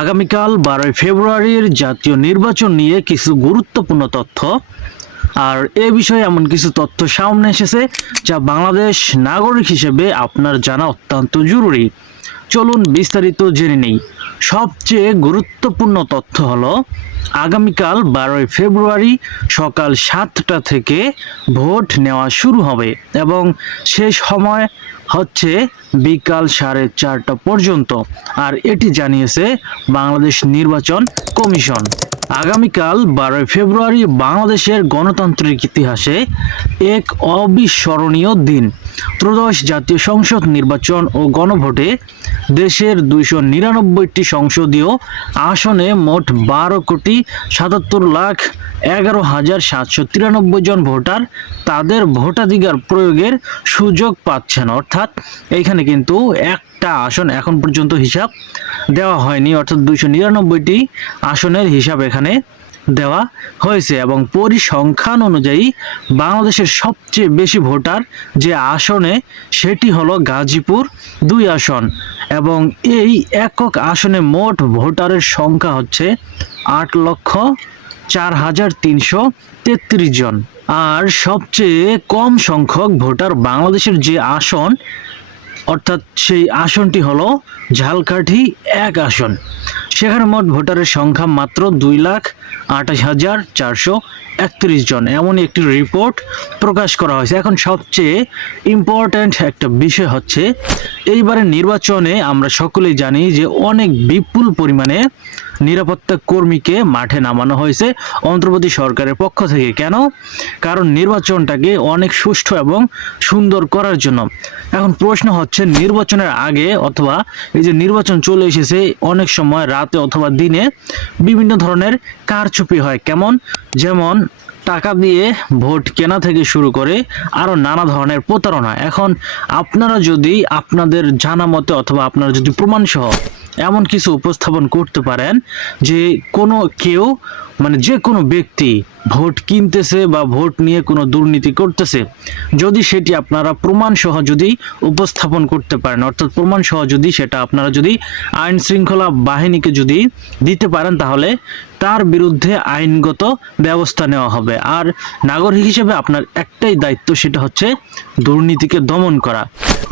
আগামীকাল 12 ফেব্রুয়ারির জাতীয় নির্বাচন নিয়ে কিছু গুরুত্বপূর্ণ তথ্য। আর এ বিষয়ে এমন কিছু তথ্য সামনে এসেছে যা বাংলাদেশ নাগরিক হিসেবে আপনার জানা অত্যন্ত জরুরি। চলুন বিস্তারিত জেনে নেই। সবচেয়ে গুরুত্বপূর্ণ তথ্য হলো আগামীকাল 12 ফেব্রুয়ারি সকাল 7টা থেকে ভোট নেওয়া শুরু হবে এবং শেষ সময় হচ্ছে বিকাল 4:30 পর্যন্ত। আর এটি জানিয়েছে বাংলাদেশ নির্বাচন কমিশন। আগামীকাল 12 ফেব্রুয়ারি বাংলাদেশের গণতান্ত্রিক ইতিহাসে এক অবিস্মরণীয় দিন। ত্রয়োদশ জাতীয় সংসদ নির্বাচন ও গণভোটে দেশের 299টি সংসদীয় আসনে মোট 12,77,11,793 জন ভোটার তাদের ভোটাধিকার প্রয়োগের সুযোগ পাচ্ছেন। অর্থাৎ এইখানে কিন্তু একটা আসন এখন পর্যন্ত হিসাব দেওয়া হয়নি, অর্থাৎ 299টি আসনের হিসাব এখানে দেওয়া হয়েছে এবং পরিসংখ্যান অনুযায়ী বাংলাদেশের সবচেয়ে বেশি ভোটার যে আসনে সেটি হলো গাজীপুর 2 আসন এবং এই একক আসনে মোট ভোটারের সংখ্যা হচ্ছে 8,04,333 জন। আর সবচেয়ে কম সংখ্যক ভোটার বাংলাদেশের যে আসন অর্থাৎ সেই আসনটি হলো ঝালকাঠি 1 আসন। সেখানে মোট ভোটারের সংখ্যা মাত্র 2,28,431 জন। এমনই একটি রিপোর্ট প্রকাশ করা হয়েছে। এখন সবচেয়ে ইম্পর্ট্যান্ট একটা বিষয় হচ্ছে এইবারের নির্বাচনে আমরা সকলেই জানি যে অনেক বিপুল পরিমাণে নিরাপত্তা কর্মীকে মাঠে নামানো হয়েছে অন্তর্বর্তী সরকারের পক্ষ থেকে। কেন? কারণ নির্বাচনটাকে অনেক সুষ্ঠু এবং সুন্দর করার জন্য। এখন প্রশ্ন হচ্ছে নির্বাচনের আগে অথবা এই যে নির্বাচন চলে এসেছে অনেক সময় রাতে অথবা দিনে বিভিন্ন ধরনের কারচুপি হয়। কেমন? যেমন টাকা দিয়ে ভোট কেনা থেকে শুরু করে আরো নানা ধরনের প্রতারণা। এখন আপনারা যদি আপনাদের জানা মতে অথবা আপনারা যদি প্রমাণ সহ এমন কিছু উপস্থাপন করতে পারেন যে কোনো কেউ যে কোনো ব্যক্তি ভোট কিনতেছে বা ভোট নিয়ে কোনো দুর্নীতি করতেছে, যদি সেটি আপনারা প্রমাণ সহ যদি উপস্থাপন করতে পারেন, অর্থাৎ প্রমাণ সহ যদি সেটা আপনারা যদি আইন শৃঙ্খলা বাহিনীকে যদি দিতে পারেন, তাহলে তার বিরুদ্ধে আইনগত ব্যবস্থা নেওয়া হবে। আর নাগরিক হিসেবে আপনার একটাই দায়িত্ব, সেটা হচ্ছে দুর্নীতিকে দমন করা।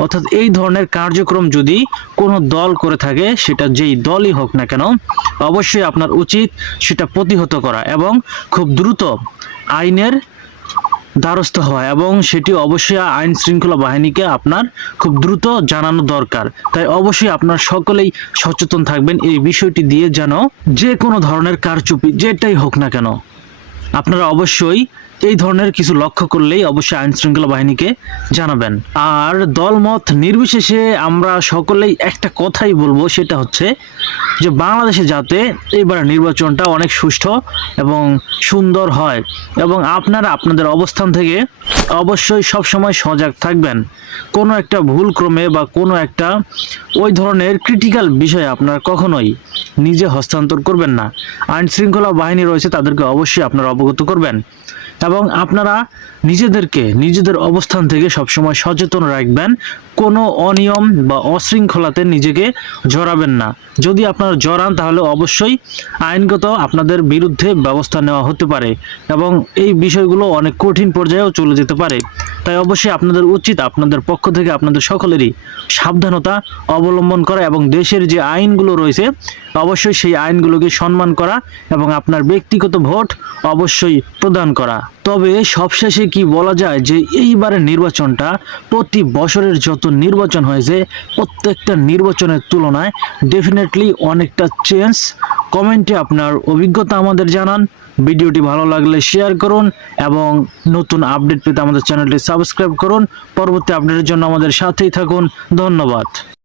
অর্থাৎ এই ধরনের কার্যক্রম যদি কোনো দল করে থাকে, সেটা যেই দলই হোক না কেন, অবশ্যই আপনার উচিত সেটা প্রতিহত করা এবং খুব দ্রুত আইনের দ্বারস্থ হওয়া এবং সেটি অবশ্যই আইন শৃঙ্খলা বাহিনীকে আপনার খুব দ্রুত জানানো দরকার। তাই অবশ্যই আপনার সকলেই সচেতন থাকবেন এই বিষয়টি দিয়ে, যেন যে কোনো ধরনের কারচুপি যেটাই হোক না কেন আপনারা অবশ্যই এই ধরনের কিছু লক্ষ্য করলেই অবশ্যই আইন শৃঙ্খলা বাহিনীকে জানাবেন। আর দলমত নির্বিশেষে আমরা সকলেই একটা কথাই বলবো, সেটা হচ্ছে যে বাংলাদেশে যাতে এবার নির্বাচনটা অনেক সুষ্ঠু এবং সুন্দর হয় এবং আপনারা আপনাদের অবস্থান থেকে অবশ্যই সবসময় সজাগ থাকবেন। কোনো একটা ভুল ক্রমে বা কোনো একটা ওই ধরনের ক্রিটিক্যাল বিষয়ে আপনারা কখনোই নিজে হস্তান্তর করবেন না। আইন শৃঙ্খলা বাহিনী রয়েছে, তাদেরকে অবশ্যই আপনারা অবগত করবেন এবং আপনারা নিজেদের অবস্থান থেকে সবসময় সচেতন রাখবেন। কোনো অনিয়ম বা অশৃঙ্খলাতে নিজেকে জড়াবেন না। যদি আপনারা জড়ান তাহলে অবশ্যই আইনগত আপনাদের বিরুদ্ধে ব্যবস্থা নেওয়া হতে পারে এবং এই বিষয়গুলো অনেক কঠিন পর্যায়েও চলে যেতে পারে। তাই অবশ্যই আপনাদের উচিত আপনাদের পক্ষ থেকে আপনাদের সকলেরই সাবধানতা অবলম্বন করা এবং দেশের যে আইনগুলো রয়েছে অবশ্যই সেই আইনগুলোকে সম্মান করা এবং আপনার ব্যক্তিগত ভোট অবশ্যই প্রদান করা। তবে সবশেষে কি বলা যায় যে এইবারের নির্বাচনটা প্রতি বছরের যত নির্বাচন হয়েছে প্রত্যেকটা নির্বাচনের তুলনায় ডেফিনেটলি অনেকটা চেঞ্জ। কমেন্টে আপনার অভিজ্ঞতা আমাদের জানান। ভিডিওটি ভালো লাগলে শেয়ার করুন এবং নতুন আপডেট পেতে আমাদের চ্যানেলটি সাবস্ক্রাইব করুন। পরবর্তী আপডেটের জন্য আমাদের সাথেই থাকুন। ধন্যবাদ।